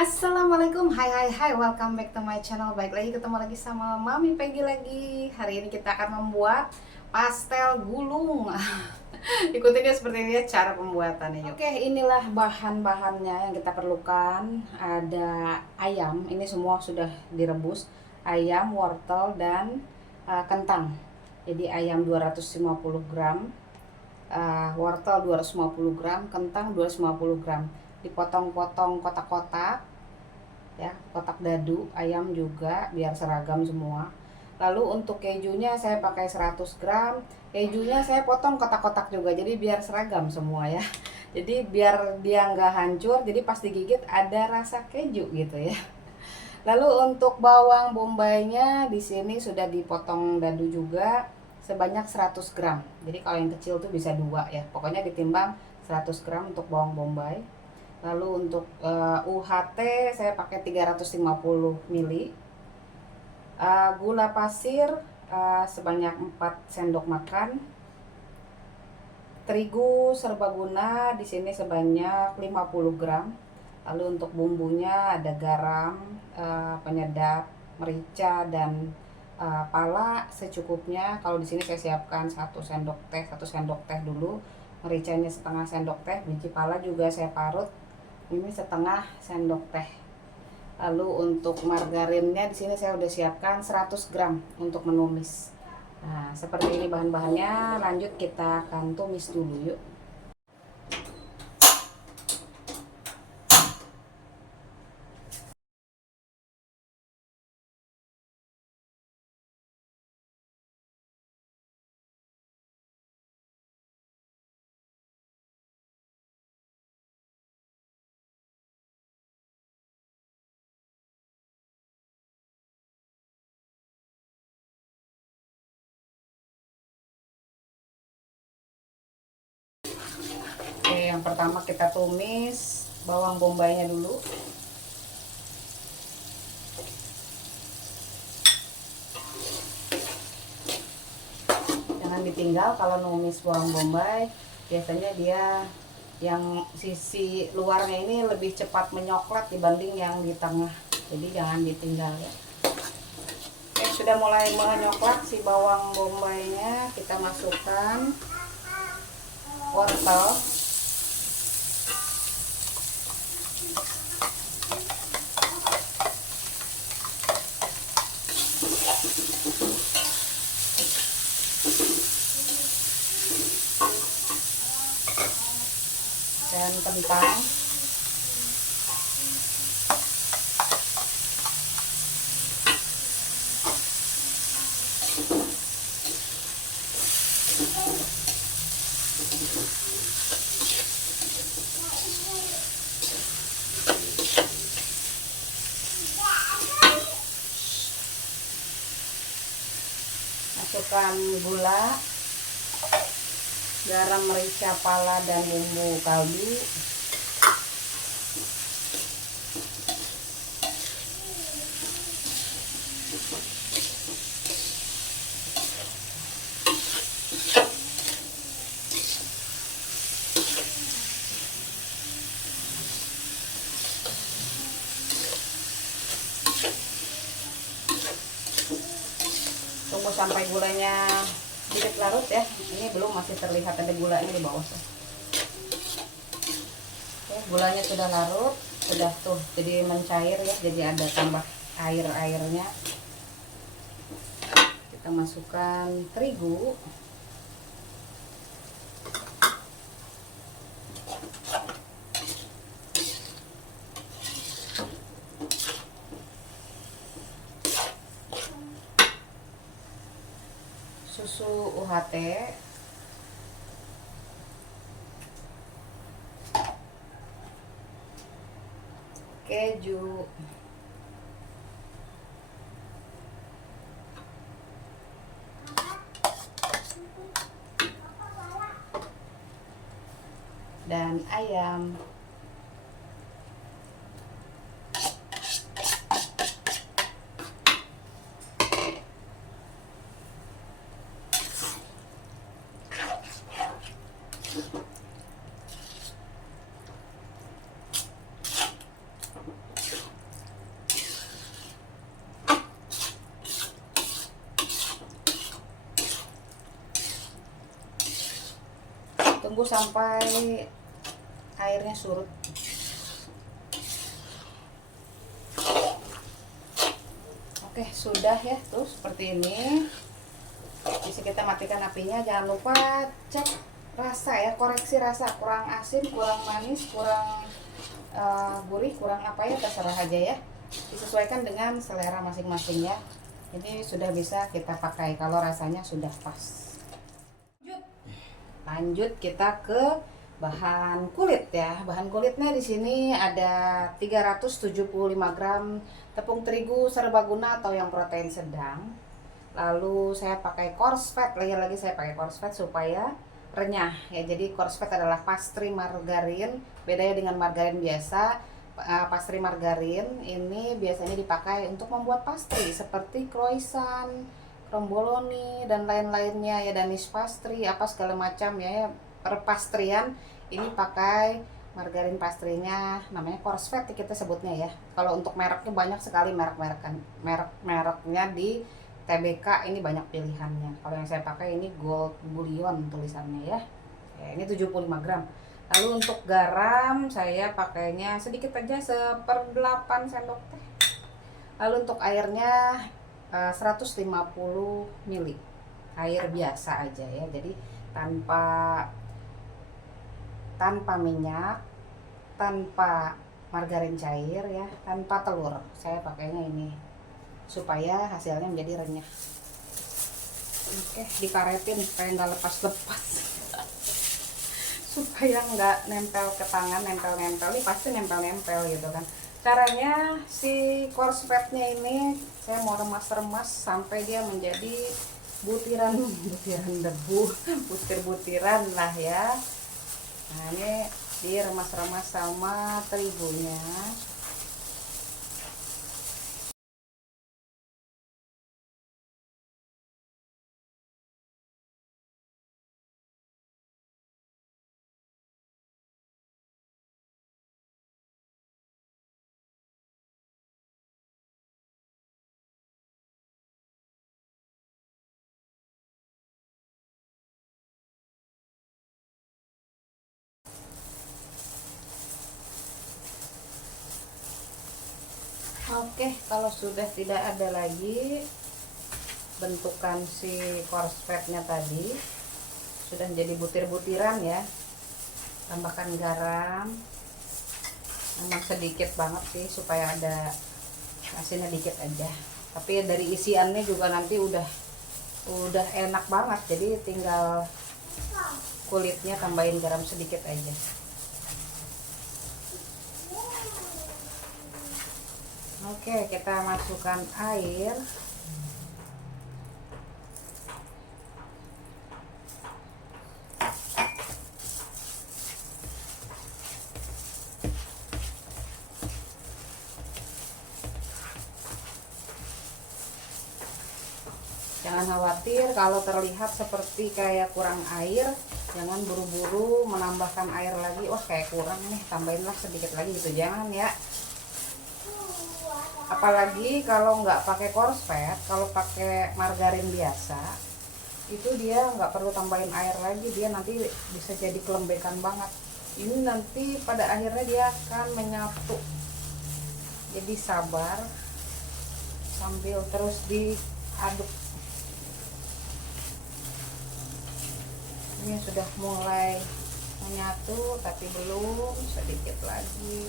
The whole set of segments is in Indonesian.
Assalamualaikum, hai, welcome back to my channel. Baik lagi, ketemu lagi sama Mami Peggy lagi. Hari ini kita akan membuat pastel gulung. Ikutin ya seperti ini ya cara pembuatannya. Oke, inilah bahan-bahannya yang kita perlukan. Ada ayam, ini semua sudah direbus. Ayam, wortel, dan kentang. Jadi ayam 250 gram, wortel 250 gram, kentang 250 gram. Dipotong-potong kotak-kotak ya, kotak dadu. Ayam juga biar seragam semua. Lalu untuk kejunya saya pakai 100 gram. Kejunya saya potong kotak-kotak juga, jadi biar seragam semua ya. Jadi biar dia nggak hancur, jadi pas digigit ada rasa keju gitu ya. Lalu untuk bawang bombaynya di sini sudah dipotong dadu juga sebanyak 100 gram. Jadi kalau yang kecil tuh bisa dua ya. Pokoknya ditimbang 100 gram untuk bawang bombay. Lalu untuk UHT saya pakai 350 ml. Gula pasir sebanyak 4 sendok makan. Terigu serbaguna di sini sebanyak 50 gram. Lalu untuk bumbunya ada garam, penyedap, merica, dan pala secukupnya. Kalau di sini saya siapkan 1 sendok teh dulu. Mericanya setengah sendok teh, biji pala juga saya parut. Ini setengah sendok teh. Lalu untuk margarinnya di sini saya udah siapkan 100 gram untuk menumis. Nah, seperti ini bahan-bahannya. Lanjut kita akan tumis dulu yuk. Oke, yang pertama kita tumis bawang bombaynya dulu. Jangan ditinggal kalau numis bawang bombay, biasanya dia yang sisi luarnya ini lebih cepat menyoklat dibanding yang di tengah. Jadi jangan ditinggal ya. Oke, sudah mulai menyoklat si bawang bombaynya, kita masukkan wortel. Dan kentang. Masukkan gula, garam, merica, pala, dan bumbu kaldu. Tunggu sampai gulanya sedikit larut ya. Ini belum, masih terlihat ada gulanya di bawah. Oke, gulanya sudah larut, sudah tuh jadi mencair ya, jadi ada tambah air-airnya. Kita masukkan terigu. Susu UHT. Keju. Dan ayam. tunggu sampai airnya surut. Oke, sudah ya, tuh seperti ini. Bisa kita matikan apinya. Jangan lupa cek rasa ya, koreksi rasa, kurang asin, kurang manis, kurang gurih, kurang apa ya, terserah aja ya. Disesuaikan dengan selera masing-masing ya. Ini sudah bisa kita pakai kalau rasanya sudah pas. Lanjut kita ke bahan kulit ya. Bahan kulitnya di sini ada 375 gram tepung terigu serbaguna atau yang protein sedang. Lalu saya pakai coarse fat, lagi-lagi saya pakai coarse fat supaya renyah ya. Jadi coarse fat adalah pastry margarin, bedanya dengan margarin biasa. Pastry margarin ini biasanya dipakai untuk membuat pastry seperti croissant, kromboloni dan lain-lainnya ya, Danish pastry apa segala macam ya, perpastrian ini pakai margarin pastrinya namanya coarse fat kita sebutnya ya. Kalau untuk mereknya banyak sekali merek-mereknya di TBK ini banyak pilihannya. Kalau yang saya pakai ini Gold Bullion tulisannya ya. Ini 75 gram. Lalu untuk garam saya pakainya sedikit aja, 1/8 sendok teh. Lalu untuk airnya 150 ml. Air biasa aja ya. Jadi tanpa minyak, tanpa margarin cair ya, tanpa telur. Saya pakainya ini supaya hasilnya menjadi renyah. Oke, dikaretin supaya nggak lepas-lepas. Supaya nggak nempel ke tangan, nempel-nempel, ini pasti nempel-nempel gitu kan. Caranya si coarse fatnya ini saya mau remas-remas sampai dia menjadi butiran-butiran debu, butir-butiran lah ya. Nah ini diremas-remas sama terigunya. Oke, kalau sudah tidak ada lagi bentukan si coarse fatnya tadi, sudah menjadi butir-butiran ya, tambahkan garam, memang sedikit banget sih supaya ada asinnya dikit aja, tapi dari isiannya juga nanti udah enak banget, jadi tinggal kulitnya tambahin garam sedikit aja. Oke, kita masukkan air. Jangan khawatir kalau terlihat seperti kayak kurang air, jangan buru-buru menambahkan air lagi. Wah, kayak kurang nih, tambahinlah sedikit lagi gitu, jangan ya. Apalagi kalau nggak pakai coarse fat, kalau pakai margarin biasa itu dia nggak perlu tambahin air lagi, dia nanti bisa jadi kelembekan banget. Ini nanti pada akhirnya dia akan menyatu, jadi sabar sambil terus diaduk. Ini sudah mulai menyatu tapi belum, sedikit lagi.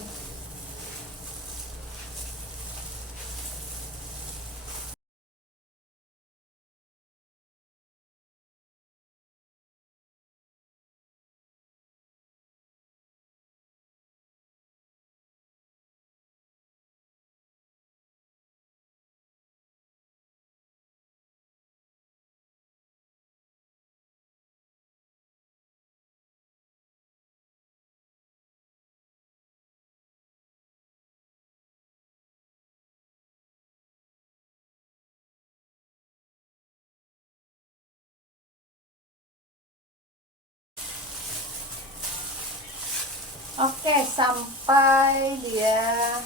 Oke, sampai dia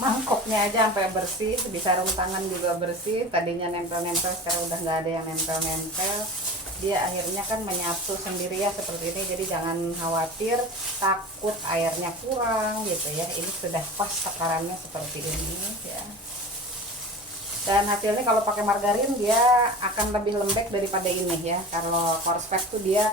mangkoknya aja sampai bersih, sebisa sarung tangan juga bersih. Tadinya nempel-nempel, sekarang udah nggak ada yang nempel-nempel. dia akhirnya kan menyatu sendiri ya seperti ini. Jadi jangan khawatir takut airnya kurang gitu ya. Ini sudah pas takarannya seperti ini ya. Dan hasilnya kalau pakai margarin dia akan lebih lembek daripada ini ya. Kalau Korsvet tuh dia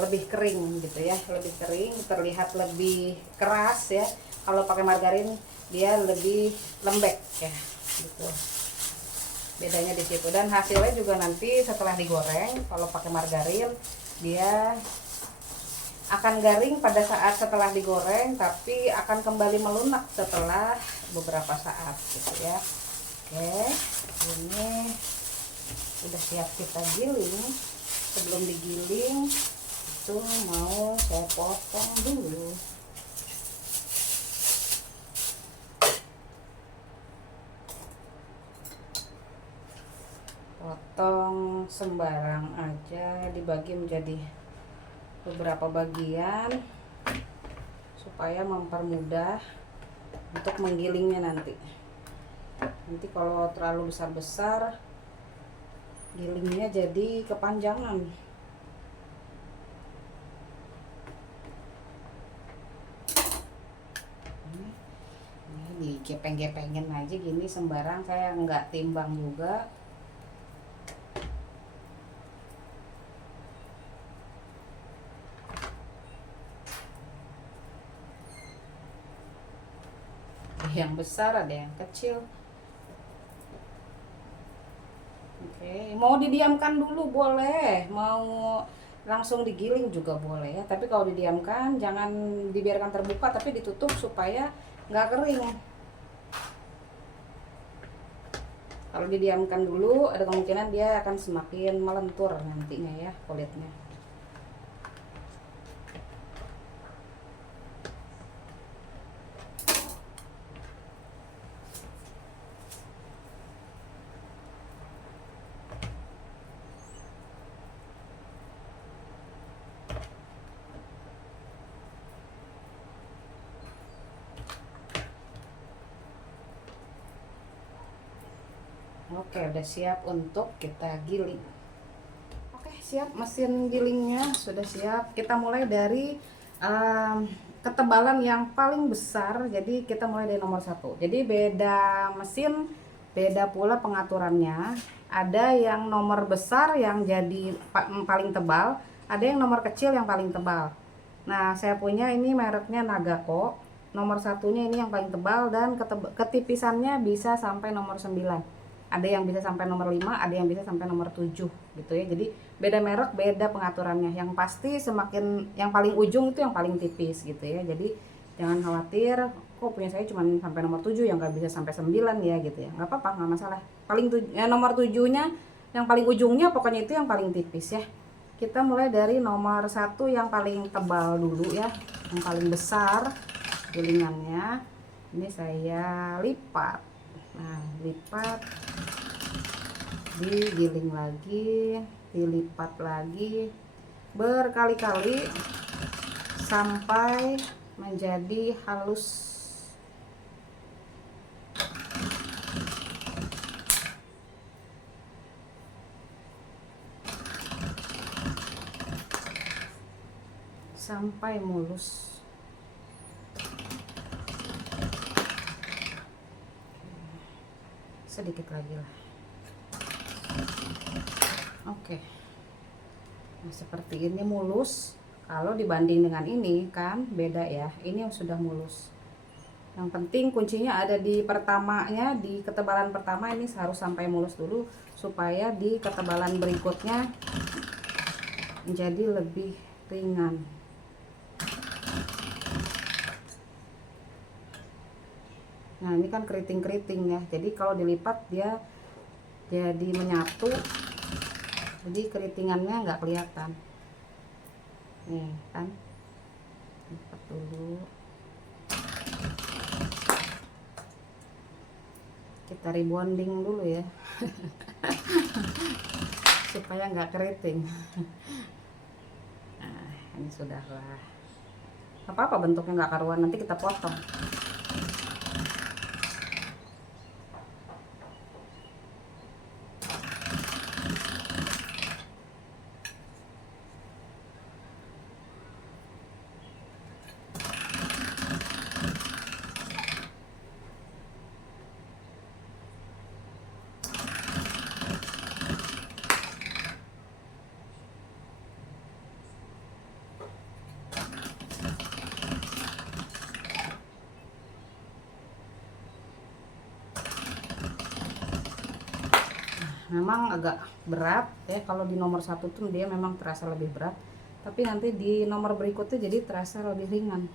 lebih kering gitu ya, lebih kering, terlihat lebih keras ya. Kalau pakai margarin dia lebih lembek ya gitu. Bedanya di situ. Dan hasilnya juga nanti setelah digoreng, kalau pakai margarin dia akan garing pada saat setelah digoreng, tapi akan kembali melunak setelah beberapa saat gitu ya. Oke, ini udah siap kita giling. Sebelum digiling itu mau saya potong dulu. Potong sembarang aja, dibagi menjadi beberapa bagian supaya mempermudah untuk menggilingnya nanti. Nanti kalau terlalu besar-besar gilingnya jadi kepanjangan. Ini digepeng-gepengin aja gini sembarang, saya nggak timbang juga. Yang besar ada yang kecil. Oke, mau didiamkan dulu boleh, mau langsung digiling juga boleh ya. Tapi kalau didiamkan jangan dibiarkan terbuka, tapi ditutup supaya nggak kering. Kalau didiamkan dulu ada kemungkinan dia akan semakin melentur nantinya ya kulitnya. Oke, udah siap untuk kita giling. Oke, siap, mesin gilingnya sudah siap. Kita mulai dari ketebalan yang paling besar. Jadi kita mulai dari nomor 1. Jadi beda mesin, beda pula pengaturannya. Ada yang nomor besar yang jadi paling tebal, ada yang nomor kecil yang paling tebal. Nah, saya punya ini mereknya Nagako. Nomor satunya ini yang paling tebal dan ketipisannya bisa sampai nomor 9. Ada yang bisa sampai nomor 5, ada yang bisa sampai nomor 7 gitu ya. Jadi beda merek, beda pengaturannya. Yang pasti semakin yang paling ujung itu yang paling tipis gitu ya. Jadi jangan khawatir, kok punya saya cuma sampai nomor 7 yang nggak bisa sampai 9 ya gitu ya. Nggak apa-apa, nggak masalah. Nomor 7-nya yang paling ujungnya pokoknya itu yang paling tipis ya. Kita mulai dari nomor 1 yang paling tebal dulu ya. Yang paling besar gilingannya. Ini saya lipat. Nah, lipat, digiling lagi, dilipat lagi berkali-kali sampai menjadi halus. Sampai mulus. Sedikit lagi lah. Oke. Nah, seperti ini mulus. Kalau dibanding dengan ini kan beda ya. Ini yang sudah mulus. Yang penting kuncinya ada di pertamanya, di ketebalan pertama ini harus sampai mulus dulu supaya di ketebalan berikutnya menjadi lebih ringan. Nah, ini kan keriting-keriting ya. Jadi kalau dilipat dia jadi menyatu. Jadi keritingannya nggak kelihatan. Nih kan. Lipat dulu. Kita rebonding dulu ya. Supaya nggak keriting. Nah, ini sudahlah. Apa-apa bentuknya nggak karuan, nanti kita potong. Memang agak berat ya, kalau di nomor satu tuh dia memang terasa lebih berat, tapi nanti di nomor berikutnya jadi terasa lebih ringan.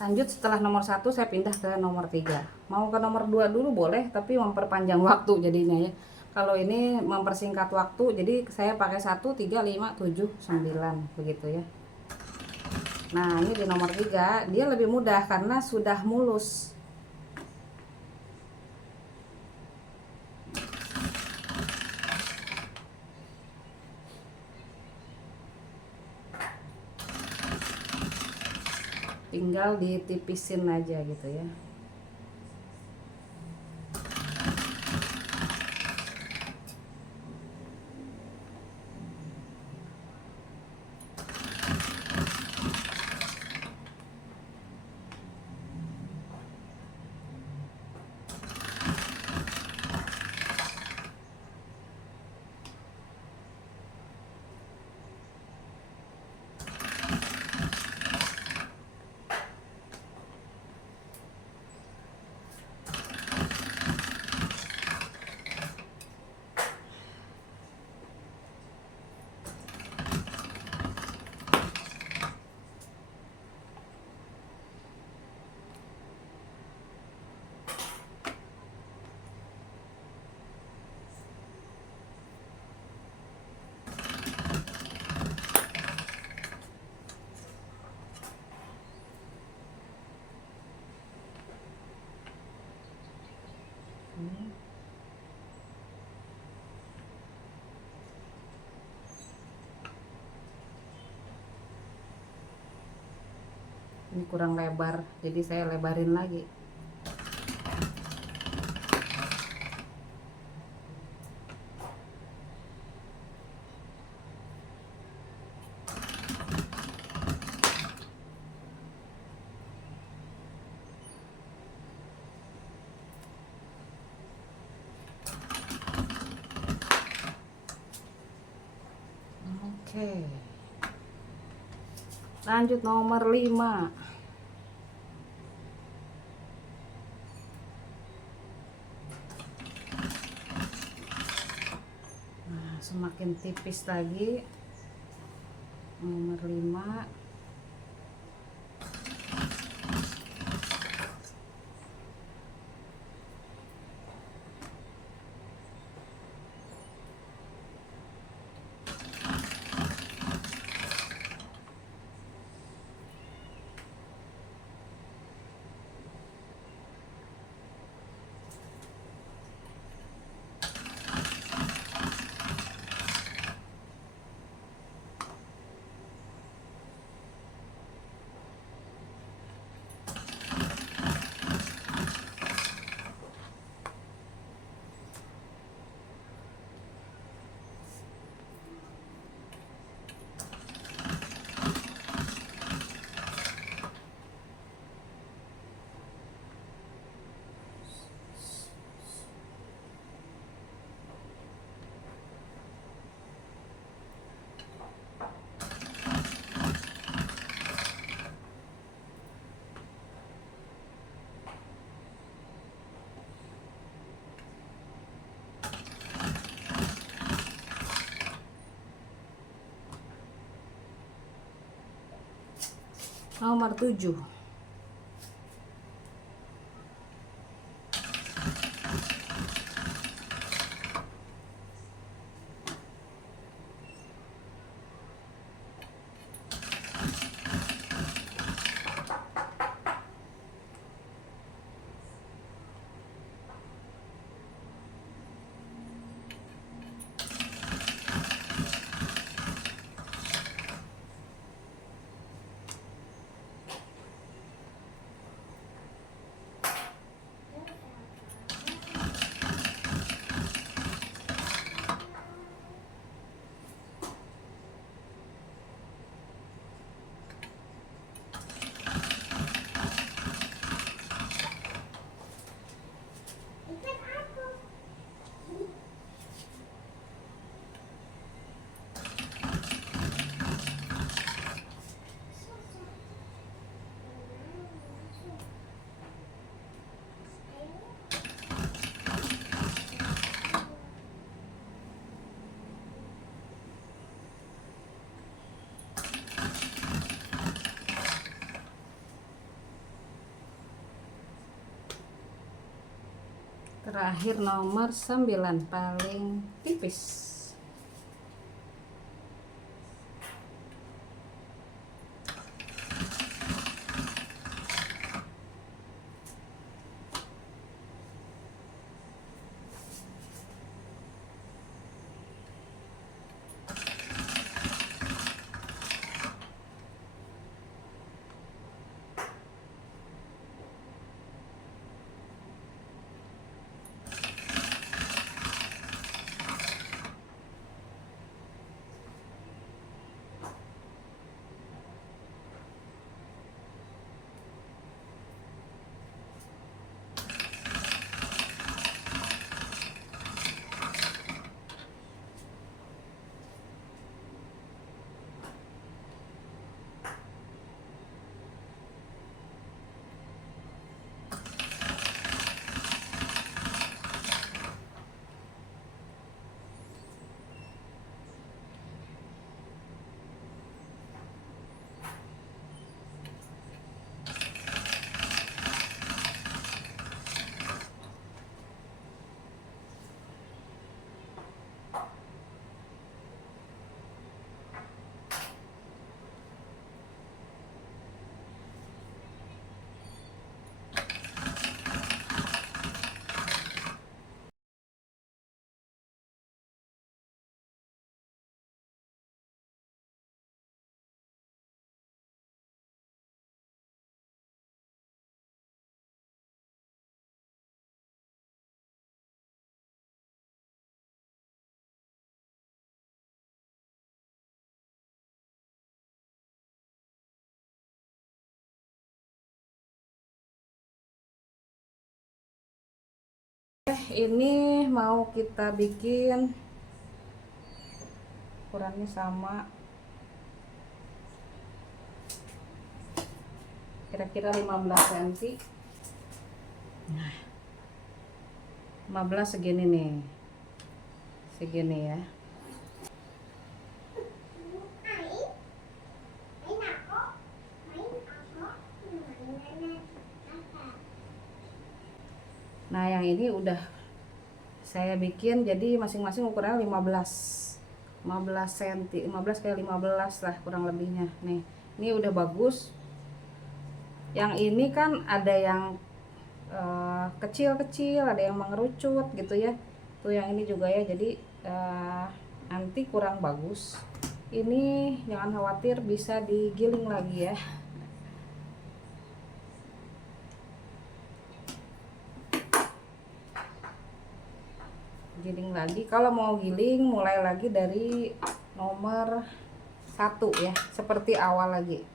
Lanjut, setelah nomor 1 saya pindah ke nomor 3. Mau ke nomor 2 dulu boleh, tapi memperpanjang waktu jadinya ya. Kalau ini mempersingkat waktu, jadi saya pakai 1, 3, 5, 7, 9 begitu ya. Nah, ini di nomor 3 dia lebih mudah karena sudah mulus. Tinggal ditipisin aja gitu ya. Ini kurang lebar, jadi saya lebarin lagi. Lanjut nomor 5. Nah, semakin tipis lagi. Nomor 5. Nomor 7. Terakhir nomor 9, paling tipis. Ini mau kita bikin ukurannya sama, kira-kira 15 cm. Nah, 15 segini nih, segini ya. Nah, yang ini udah saya bikin jadi masing-masing ukurannya 15 cm, 15 kali 15 lah kurang lebihnya. Nih, ini udah bagus. Yang ini kan ada yang kecil-kecil, ada yang mengerucut gitu ya. Tuh yang ini juga ya, jadi nanti kurang bagus. Ini jangan khawatir, bisa digiling lagi ya. Giling lagi, kalau mau giling mulai lagi dari nomor 1 ya, seperti awal lagi.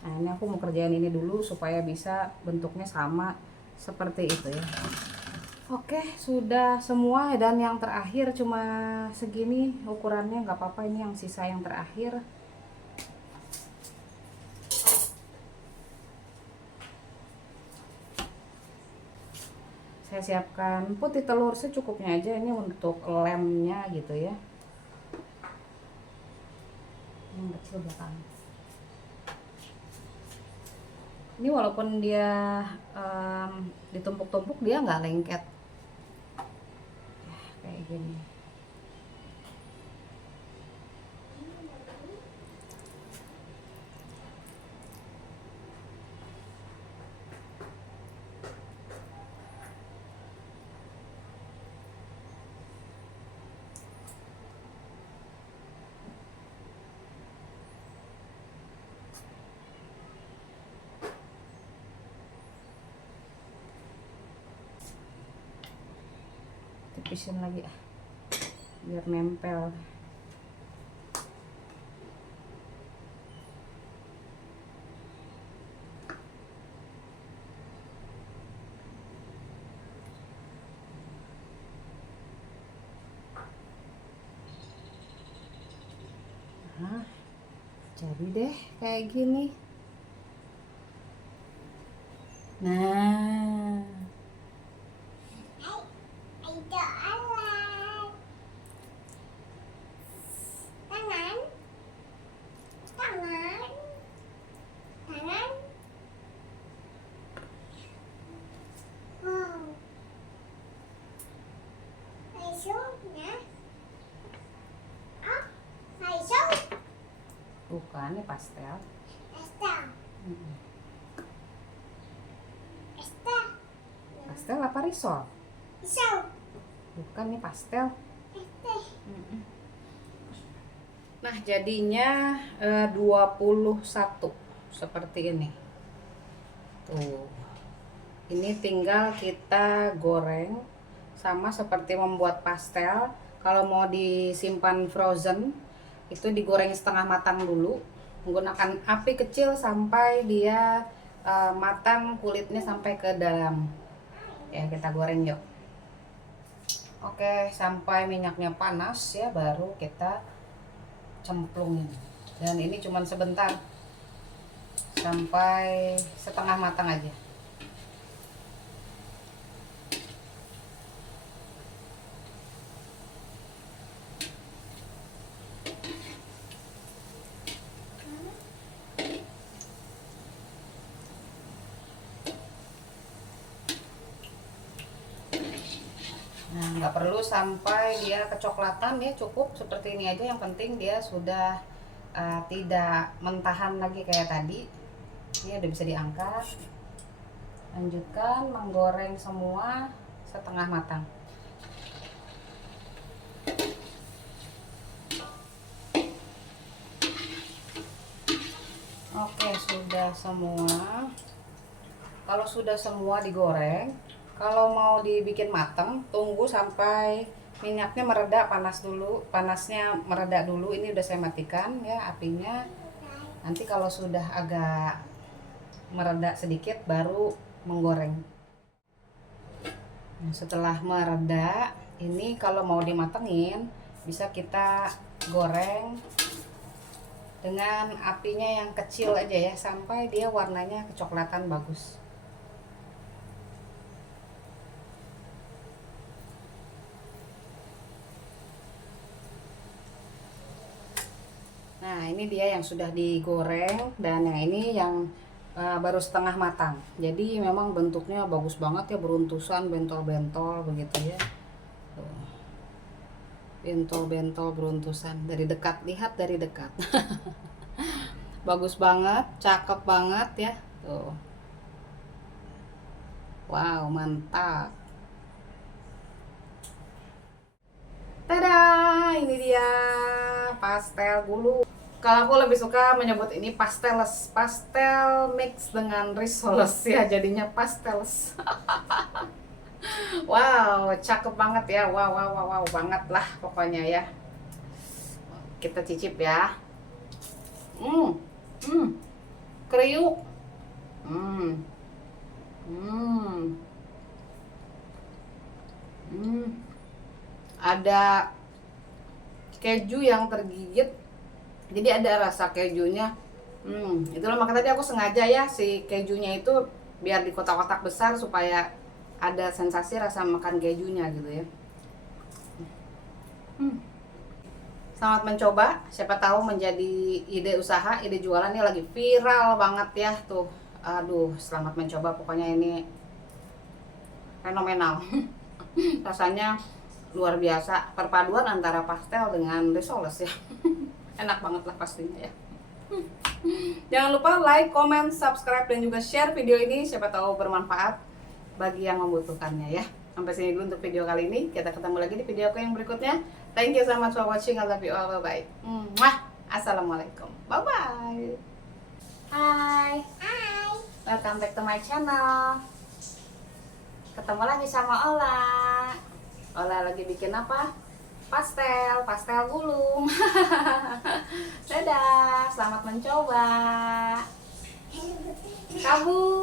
Nah, ini aku mau kerjain ini dulu supaya bisa bentuknya sama seperti itu ya. Oke, sudah semua, dan yang terakhir cuma segini ukurannya, nggak apa-apa, ini yang sisa yang terakhir. Saya siapkan putih telur secukupnya aja, ini untuk lemnya gitu ya. Yang kecil belakang. Ini walaupun dia ditumpuk-tumpuk, dia nggak lengket kayak gini. Tipisin lagi biar nempel. Nah, jadi deh kayak gini. Nah, bukan, ini pastel. Pastel apa risol? Bukan, ini pastel. Nah, jadinya 21 seperti ini. Tuh. Ini tinggal kita goreng sama seperti membuat pastel. Kalau mau disimpan frozen, itu digoreng setengah matang dulu, menggunakan api kecil sampai dia matang, kulitnya sampai ke dalam. Ya, kita goreng yuk. Oke, sampai minyaknya panas ya, baru kita cemplungin. Dan ini cuman sebentar, sampai setengah matang aja. Nah, nggak perlu sampai dia kecoklatan ya, cukup seperti ini aja. Yang penting dia sudah tidak mentahan lagi kayak tadi. Ini udah bisa diangkat. Lanjutkan menggoreng semua setengah matang. Oke, sudah semua. Kalau sudah semua digoreng, kalau mau dibikin mateng, tunggu sampai minyaknya mereda, panas dulu, panasnya mereda dulu. Ini udah saya matikan ya apinya. Nanti kalau sudah agak mereda sedikit baru menggoreng. Nah, setelah mereda, ini kalau mau dimatengin bisa kita goreng dengan apinya yang kecil aja ya, sampai dia warnanya kecoklatan bagus. Nah, ini dia yang sudah digoreng, dan yang ini yang baru setengah matang. Jadi memang bentuknya bagus banget ya, beruntusan, bentol-bentol begitu ya. Tuh. Bentol-bentol beruntusan dari dekat, lihat dari dekat. Bagus banget, cakep banget ya. Tuh. Wow, mantap. Tada, ini dia pastel gulung. Kalau aku lebih suka menyebut ini pasteles, pastel mix dengan risoles ya, jadinya pasteles. Wow, cakep banget ya. Wow, wow, wow, wow banget lah pokoknya ya. Kita cicip ya. Hmm, hmm, kriuk. Hmm, hmm, hmm. Ada keju yang tergigit, jadi ada rasa kejunya. Itulah makanya tadi aku sengaja ya si kejunya itu biar di kotak-kotak besar supaya ada sensasi rasa makan kejunya gitu ya. Selamat mencoba, siapa tahu menjadi ide usaha, ide jualan ini lagi viral banget ya tuh. Aduh, selamat mencoba, pokoknya ini fenomenal. Rasanya luar biasa, perpaduan antara pastel dengan risoles ya. Enak banget lah pastinya ya. Jangan lupa like, comment, subscribe, dan juga share video ini, siapa tahu bermanfaat bagi yang membutuhkannya ya. Sampai sini dulu untuk video kali ini. Kita ketemu lagi di video aku yang berikutnya. Thank you so much for watching. I love you all. Bye bye. Assalamualaikum. Bye bye. Hai. Hai. Welcome back to my channel. Ketemu lagi sama Ola. Ola lagi bikin apa? Pastel gulung. Dadah, selamat mencoba. Kabur.